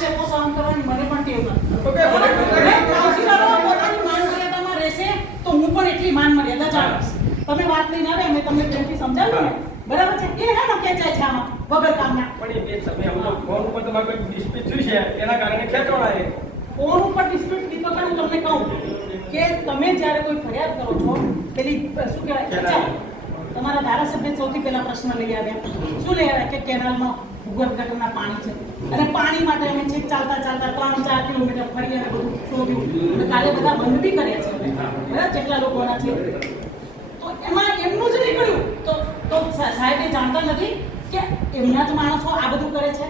આક્ષેપો સહન કરવાની મને પણ ટેવ નથી. તો કે કાઉન્સિલરો પોતાની માન મર્યાદામાં રહેશે તો હું પણ એટલી માન મર્યાદા જાળવીશ. તમે વાત લઈને આવ્યા મેં તમને પ્રેમથી સમજાવ્યું ને બરાબર છે. એ હે ને ખેંચાય છે આમાં વગર કામના. પણ એ બેન તમે હમણાં ફોન ઉપર તમારે કોઈ ડિસ્પ્યુટ થયું છે એના કારણે ખેંચવાના છે. ફોન ઉપર ડિસ્પ્યુટ દીપક હું તમને કહું કે તમે જ્યારે કોઈ ફરિયાદ કરો છો પેલી શું કહેવાય તમારા ધારાસભ્ય સૌથી પહેલા પ્રશ્ન લઈ આવ્યા શું લઈ આવ્યા કે કેનાલમાં ભૂગર્ભ ગટરના પાણી છે અને પાણી માટે અમે છેક ચાલતા 3-4 કિલોમીટર ફરી અને બધું શોધ્યું અને કાલે બધા બંધ બી કર્યા છે બરાબર જેટલા લોકોના છે તો એમાં એમનું જ નીકળ્યું તો સાહેબ એ જાણતા નથી કે એમના જ માણસો આ બધું કરે છે.